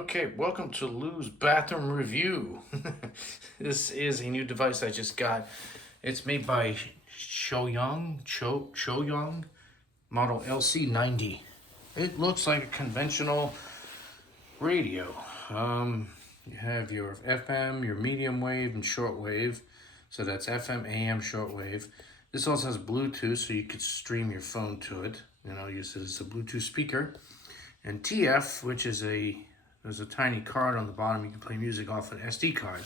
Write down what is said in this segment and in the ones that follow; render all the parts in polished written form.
Okay, welcome to Lou's Bathroom Review. This is a new device I just got. It's made by Choyong model LC90. It looks like a conventional radio. You have your FM, your medium wave, and shortwave. So that's FM, AM, shortwave. This also has Bluetooth, so you could stream your phone to it. Use it as a Bluetooth speaker. And TF, which is there's a tiny card on the bottom. You can play music off an SD card.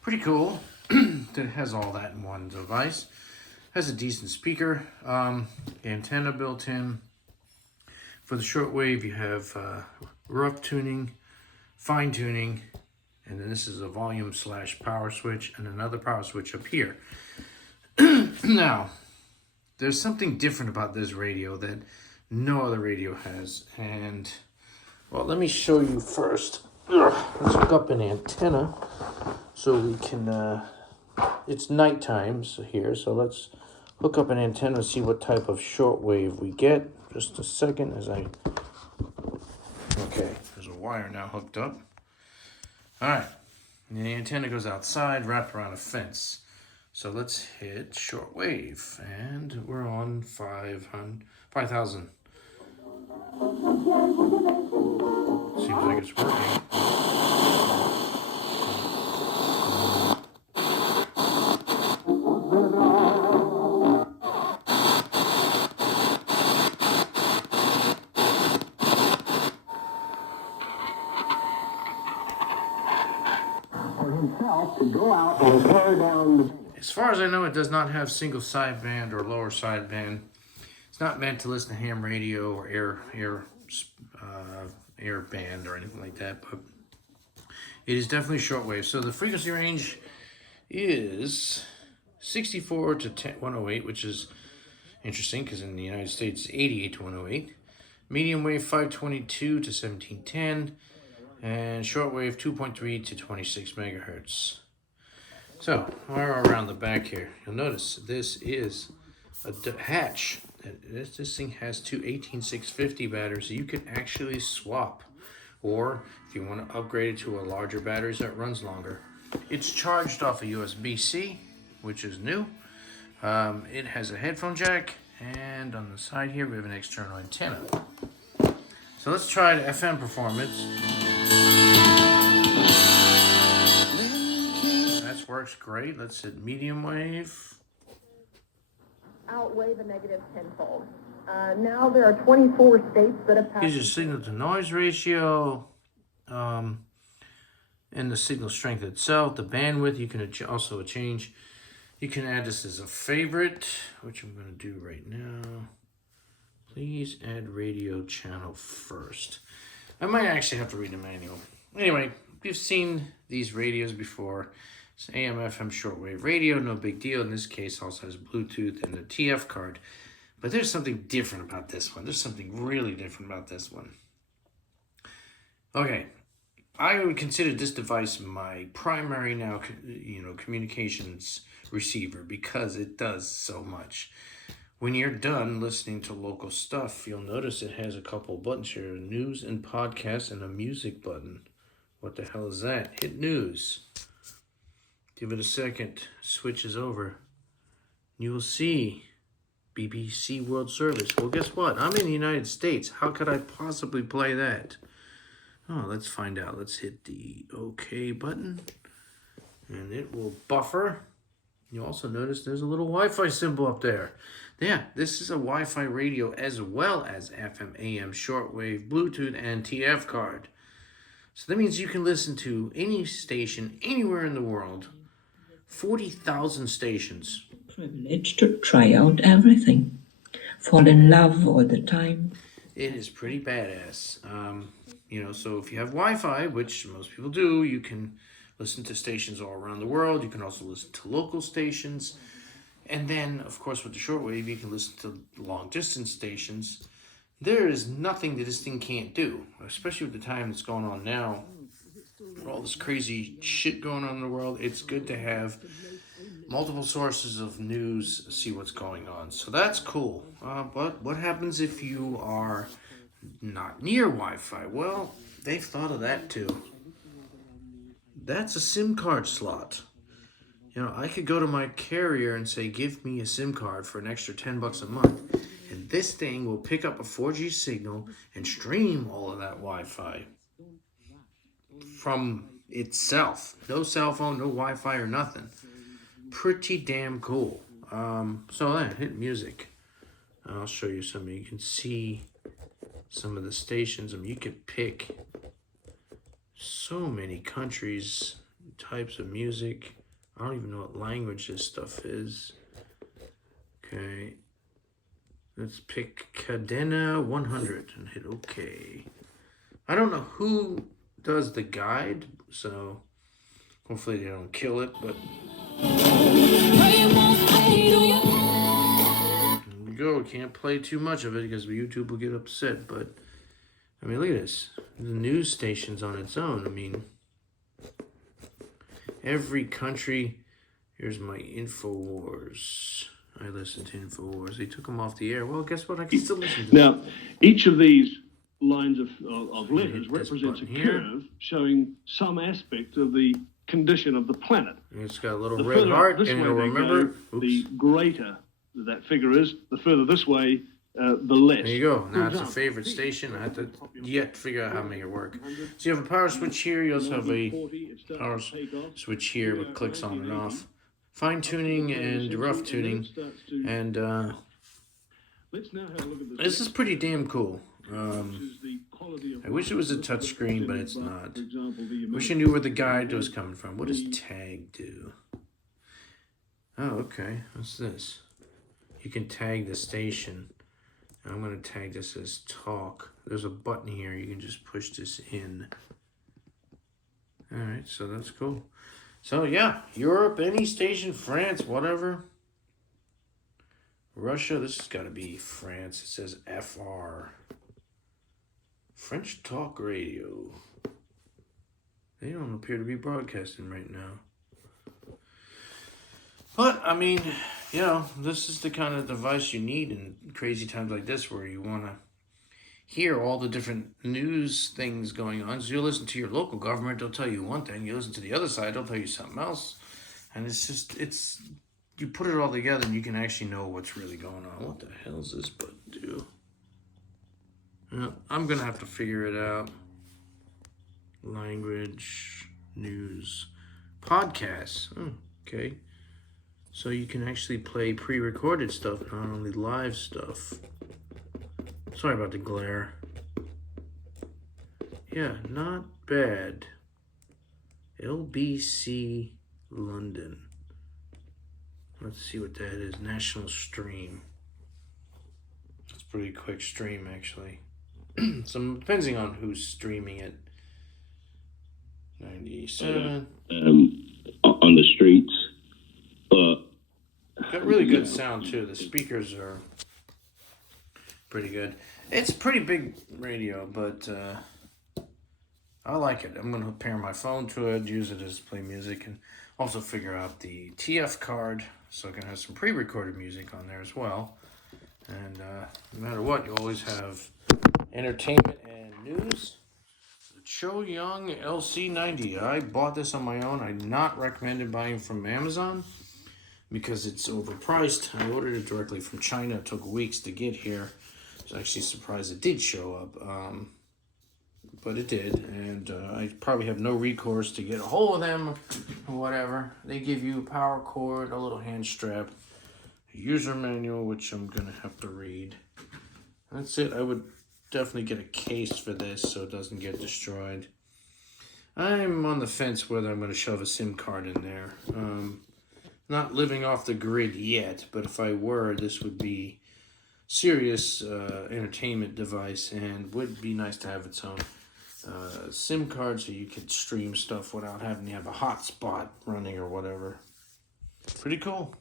Pretty cool that it has all that in one device. Has a decent speaker, antenna built in. For the shortwave, you have rough tuning, fine tuning, and then this is a volume / power switch and another power switch up here. Now, there's something different about this radio that no other radio has, and well, let me show you first. Let's hook up an antenna so we can, it's nighttime here, so let's hook up an antenna and see what type of shortwave we get. Just a second okay, there's a wire now hooked up. All right, and the antenna goes outside, wrapped around a fence. So let's hit shortwave, and we're on 5,000. Seems like it's working. Himself to go out and tear down the... As far as I know, it does not have single sideband or lower sideband. It's not meant to listen to ham radio or air band or anything like that, but it is definitely shortwave. So the frequency range is 64 to 108, which is interesting because in the United States, it's 88 to 108. Medium wave 522 to 1710, and shortwave 2.3 to 26 megahertz. So we're around the back here. You'll notice this is a hatch. This thing has two 18650 batteries, so you can actually swap, or if you want to upgrade it to a larger battery that runs longer. It's charged off a USB-C, which is new. It has a headphone jack, and on the side here we have an external antenna. So let's try the FM performance. That works great. Let's hit medium wave. Outweigh the negative tenfold. Now there are 24 states that have passed. Here's your signal to noise ratio, and the signal strength itself, the bandwidth. You can also change. You can add this as a favorite, which I'm going to do right now. Please add radio channel first. I might actually have to read the manual. Anyway, you've seen these radios before. It's AM, FM, shortwave radio, no big deal. In this case, also has Bluetooth and the TF card. But there's something different about this one. There's something really different about this one. Okay, I would consider this device my primary now, communications receiver because it does so much. When you're done listening to local stuff, you'll notice it has a couple buttons here, news and podcasts, and a music button. What the hell is that? Hit news. Give it a second, switches over. You will see BBC World Service. Well, guess what? I'm in the United States. How could I possibly play that? Oh, let's find out. Let's hit the OK button, and it will buffer. You also notice there's a little Wi-Fi symbol up there. Yeah, this is a Wi-Fi radio as well as FM, AM, shortwave, Bluetooth, and TF card. So that means you can listen to any station anywhere in the world. 40,000 stations. Privilege to try out everything. Fall in love all the time. It is pretty badass. So if you have Wi-Fi, which most people do, you can listen to stations all around the world. You can also listen to local stations. And then, of course, with the shortwave, you can listen to long-distance stations. There is nothing that this thing can't do, especially with the time that's going on now. All this crazy shit going on in the world. It's good to have multiple sources of news, see what's going on. So that's cool. But what happens if you are not near Wi-Fi? Well, they've thought of that too. That's a SIM card slot. You know, I could go to my carrier and say, give me a SIM card for an extra $10 a month. And this thing will pick up a 4G signal and stream all of that Wi-Fi from itself. No cell phone, no Wi-Fi or nothing. Pretty damn cool. So then, hit music. I'll show you some. You can see some of the stations. I mean, you could pick so many countries, types of music. I don't even know what language this stuff is. Okay. Let's pick Cadena 100 and hit OK. I don't know who does the guide, so hopefully they don't kill it, but there we go. Can't play too much of it because YouTube will get upset, but I mean, look at this. The news station's on its own. I mean, every country. Here's my InfoWars. I listen to InfoWars. They took them off the air. Well, guess what? I can still listen to them. Now, each of these lines of letters represents a curve showing some aspect of the condition of the planet. And it's got a little red heart, and you'll remember, the greater that figure is, the further this way, the less. There you go. Now it's a favorite station. I have to yet figure out how to make it work. So you have a power switch here. You also have a power switch here with clicks on and off. Fine tuning and rough tuning. And this is pretty damn cool. I wish it was a touch screen, but it's not. Wish I knew where the guide was coming from. What does tag do? Oh, okay. What's this? You can tag the station. I'm going to tag this as talk. There's a button here. You can just push this in. Alright, so that's cool. So yeah, Europe, any station, France, whatever. Russia, this has got to be France. It says FR. French Talk Radio. They don't appear to be broadcasting right now. But, I mean, you know, this is the kind of device you need in crazy times like this where you want to hear all the different news things going on. So you listen to your local government, they'll tell you one thing. You listen to the other side, they'll tell you something else. And it's just, you put it all together and you can actually know what's really going on. What the hell does this button do? I'm going to have to figure it out. Language, news, podcasts. Oh, okay. So you can actually play pre-recorded stuff, not only live stuff. Sorry about the glare. Yeah, not bad. LBC London. Let's see what that is. National stream. That's a pretty quick stream, actually. So depending on who's streaming it. 97. On the streets. Got really good sound too. The speakers are pretty good. It's a pretty big radio, but I like it. I'm going to pair my phone to it, use it as play music, and also figure out the TF card so I can have some pre-recorded music on there as well. And no matter what, you always have entertainment and news. The Choyong LC90. I bought this on my own. I not recommended buying from Amazon because it's overpriced. I ordered it directly from China. It took weeks to get here. I was actually surprised it did show up. But it did, and I probably have no recourse to get a hold of them or whatever. They give you a power cord, a little hand strap, a user manual, which I'm going to have to read. That's it. I would definitely get a case for this so it doesn't get destroyed. I'm on the fence whether I'm going to shove a SIM card in there. Not living off the grid yet, but if I were, this would be serious entertainment device and would be nice to have its own SIM card so you could stream stuff without having to have a hotspot running or whatever. Pretty cool.